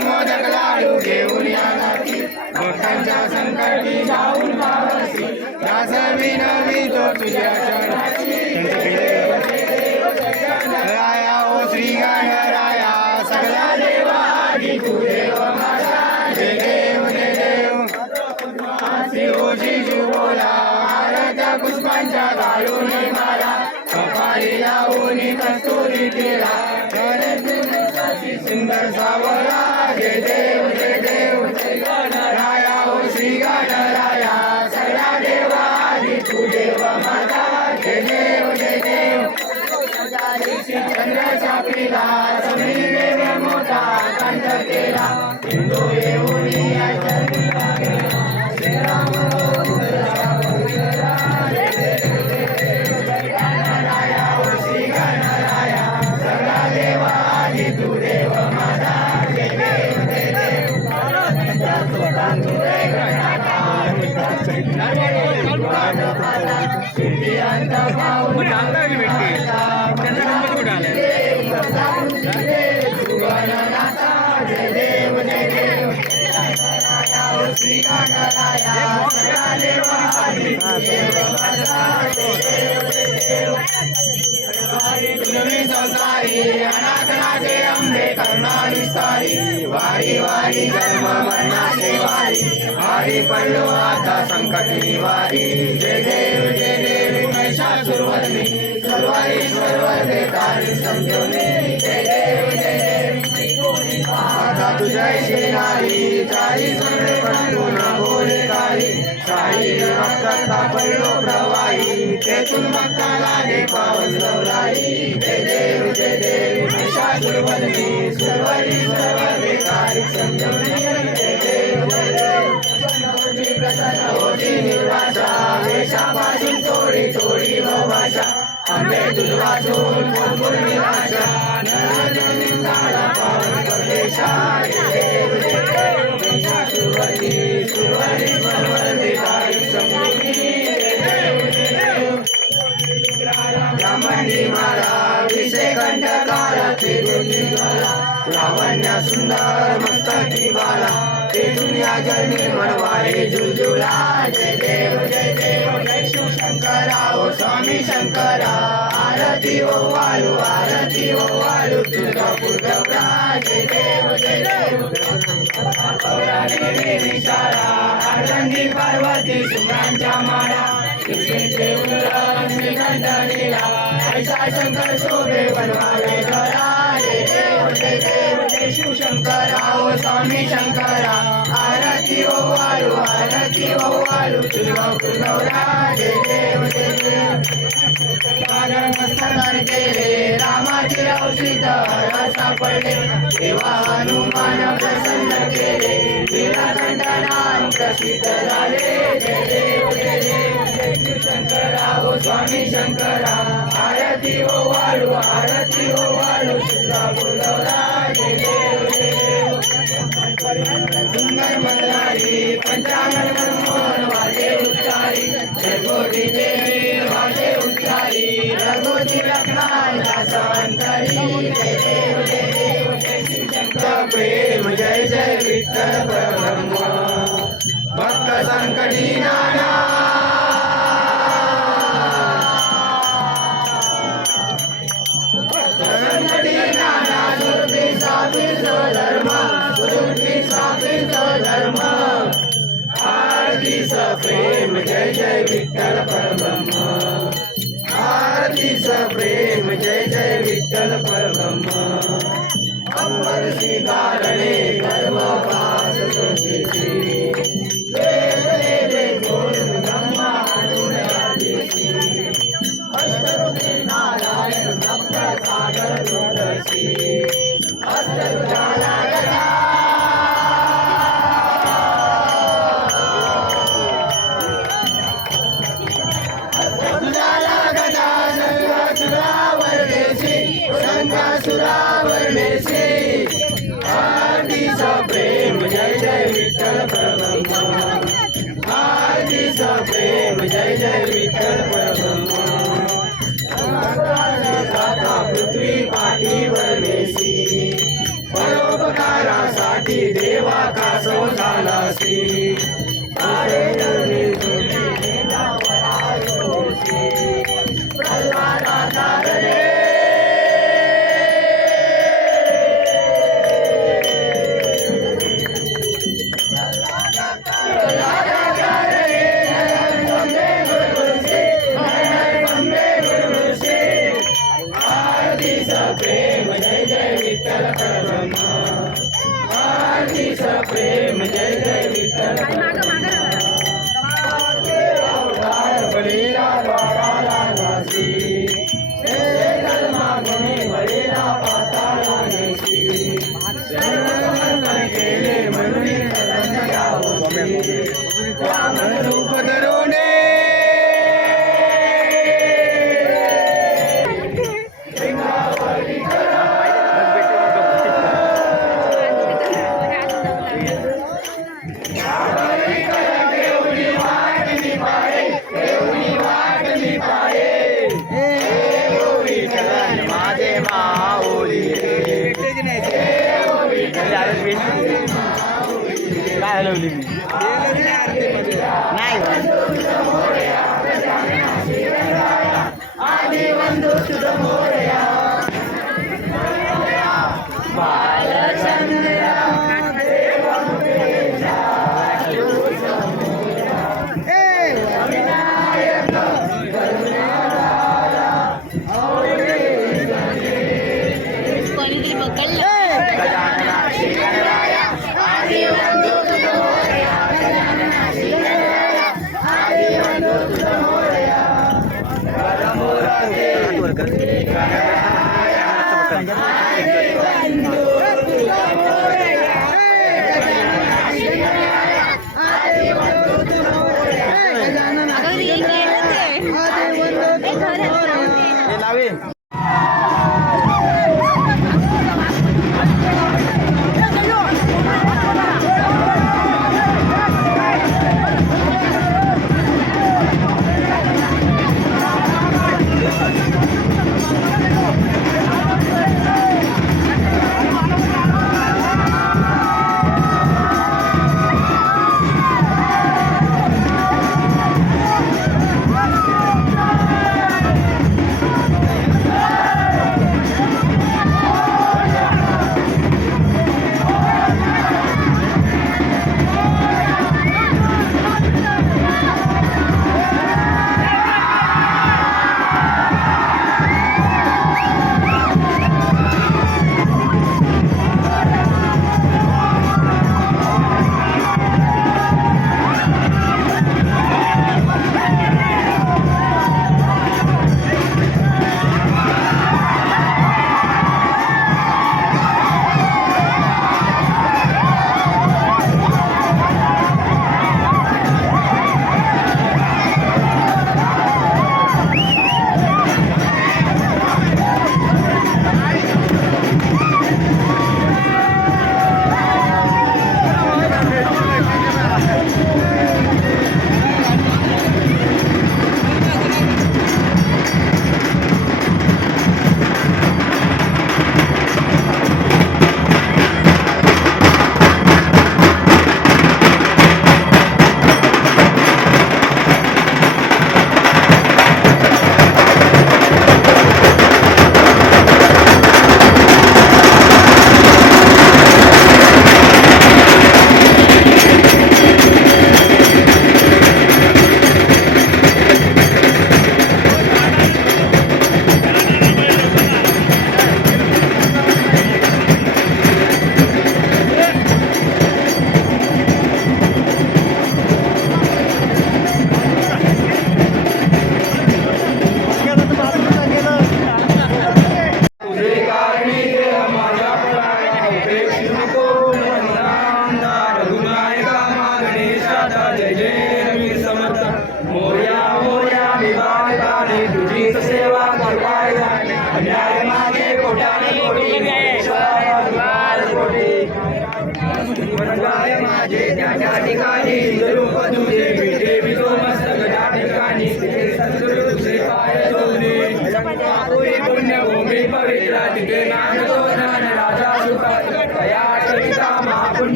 मोदक लाडू घेऊन या भक्तांच्या संकटी जाऊन पावसी दास राया जय देव जय पुष्पांच्या घालून कपाळी लावून कस्तुरी केला. सुंदर देव अंबे करणारी सारी वारी वारी जन्म मरणाचे वारी. वारी पडलो आता संकटी वारी. जय देव जय देव महिषासुरवरणी सर्वाईश्वर वरदे तारी समजवणे जय देव जय देव आता तुझ्या शिनारी चारी सगळे पडून बोले काळी साई रक्ता पडलो प्रवाही. तेथून भक्ताला दे पावन लवलाई जय देव जय देव महिषासुरवरणी वेशापासून थोडी थोडी व भाषा आंबे तुझ वाचून बोलबुल निराशा नरजनी झाला पावन परदेशा जय सुरवरी ब्राह्मणी माला विषय लावण्य सुंदर मस्तकी बाला. ते दुनिया जय निर्मळ वारे जुलजुला जय देव जय देव जय शिव शंकरा ओ स्वामी शंकरा. आरती हो ओ वाळू आरती ओ वाळू तुळजापूर गौरा जय देव जय देव. गौरा आनंदी पार्वती सुरांच्या माळा. कृष्णेचे ऐसा शंकर शोभे बनवावे गळा जय देव जय देव. शंकरा ओ स्वामी शंकरा आरती ओ वाळू आरती ओ वाळू तुळजापूर गौरा देव जय देव. कारण मस्तकार केले रामाचे औषध सापडले तेव्हा हनुमान प्रसन्न केले नीलकंठनाम प्रसिद्ध झाले. जय देव जय देव. जय शिव शंकरा ओ स्वामी शंकरा आरती ओ वाळू आरती ओ वाळू तुझा बोलवला सुंदर मंगलारी पंचांगण मनमोहन वाजे उच्चारी जगोरी देवी वाजे उच्चारी रघोजी लग्नाय दासांतरी जय देव जय देव जय शिव शंकर प्रेम जय जय विठ्ठल ब्रह्म भक्त संकटी नाना. विठ्ठल परब्रह्म. आरतीच प्रेम जय जय विठ्ठल परब्रह्म अंबरसी कारणे कर्म पास तुझीची वेद वेदे ब्रह्मा नारायण सप्त सागर हलवली मी. नाही. हे खरंच. लावे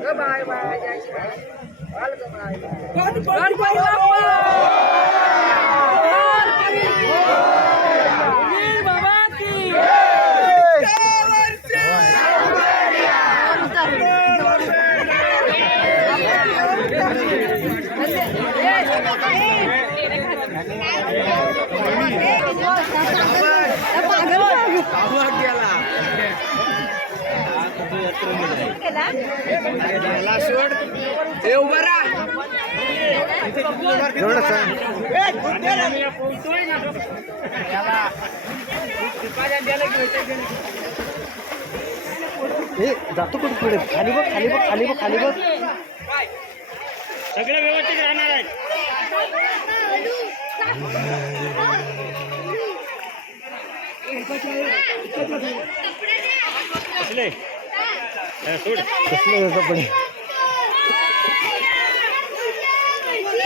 Goodbye, bye. Goodbye, bye. जातो कुठे पुढे? खाली बघ खाली बघ खाली बघ खाली बघ. सगळं व्यवस्थित राहणार आहे कपडे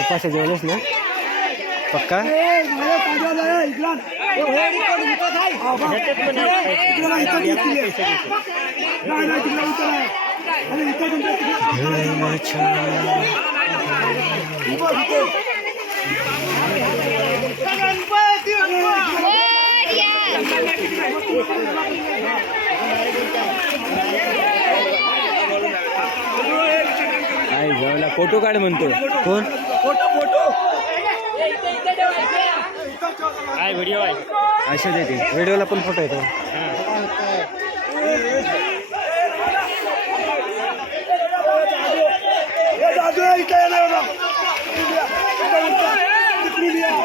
उपाशी जेवणच ना? पक्का? ह्याच्यात काय जाऊला फोटो काढ म्हणतो. कोण? काय व्हिडिओ आहे. अशा देते व्हिडिओला पण फोटो येतो.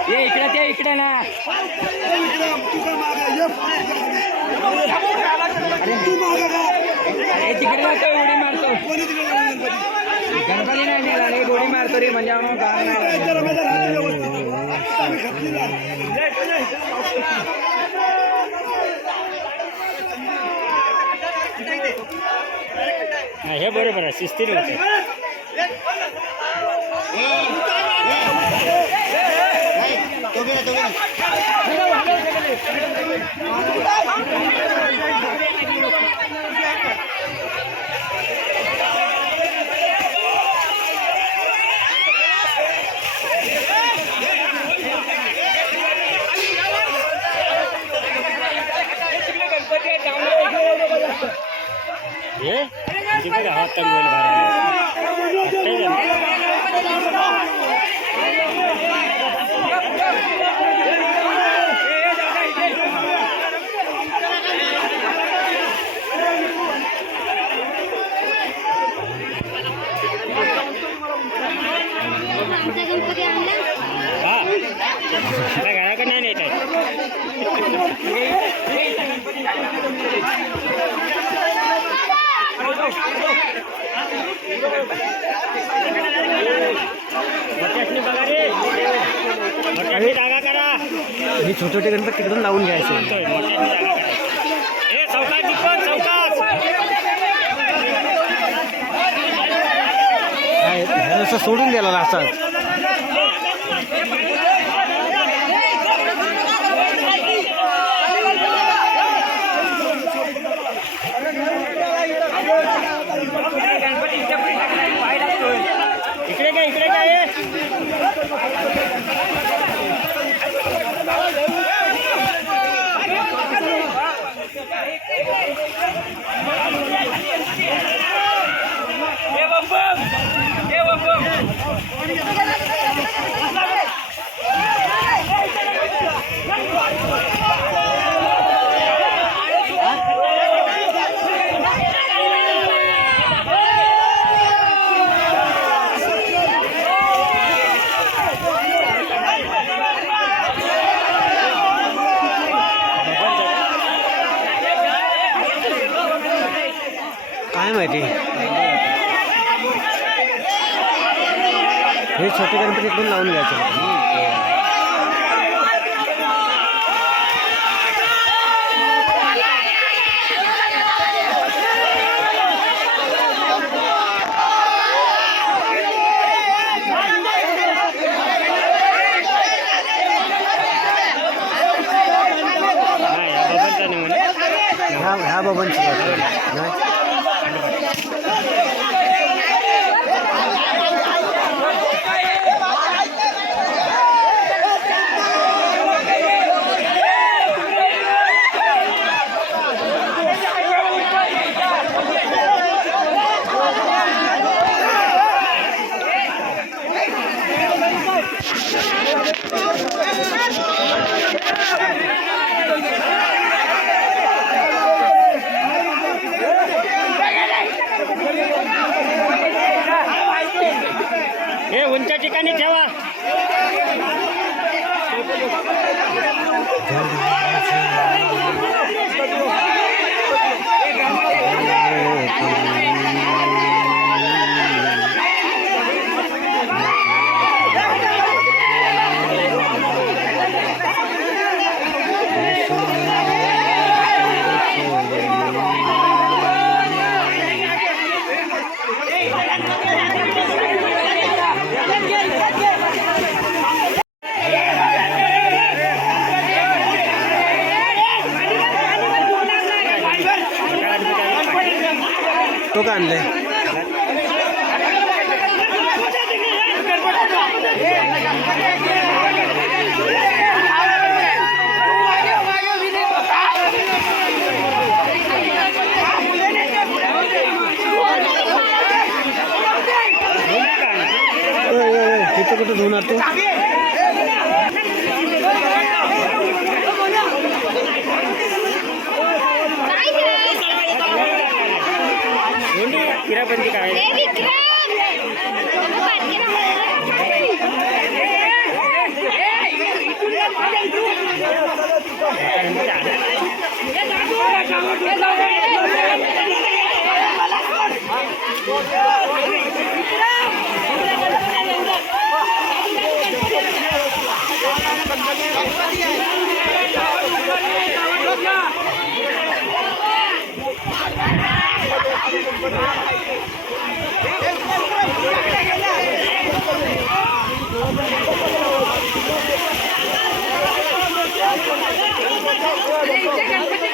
ये इकडे ते इकडे ना अरे तिकडे जातो उडी मारतो गणपती नाही नेला रे गोडी मारतो रे म्हणजे आम्हाला गाणं नाही लागलं. हा, हे बरोबर आहे शिस्तीने होते हे तिकडे हात तरी वेळ हे छोटे छोटे गणपती तिकडून लावून घ्यायचे. मोठ्याशनी जागा करा ना. এই জায়গাটা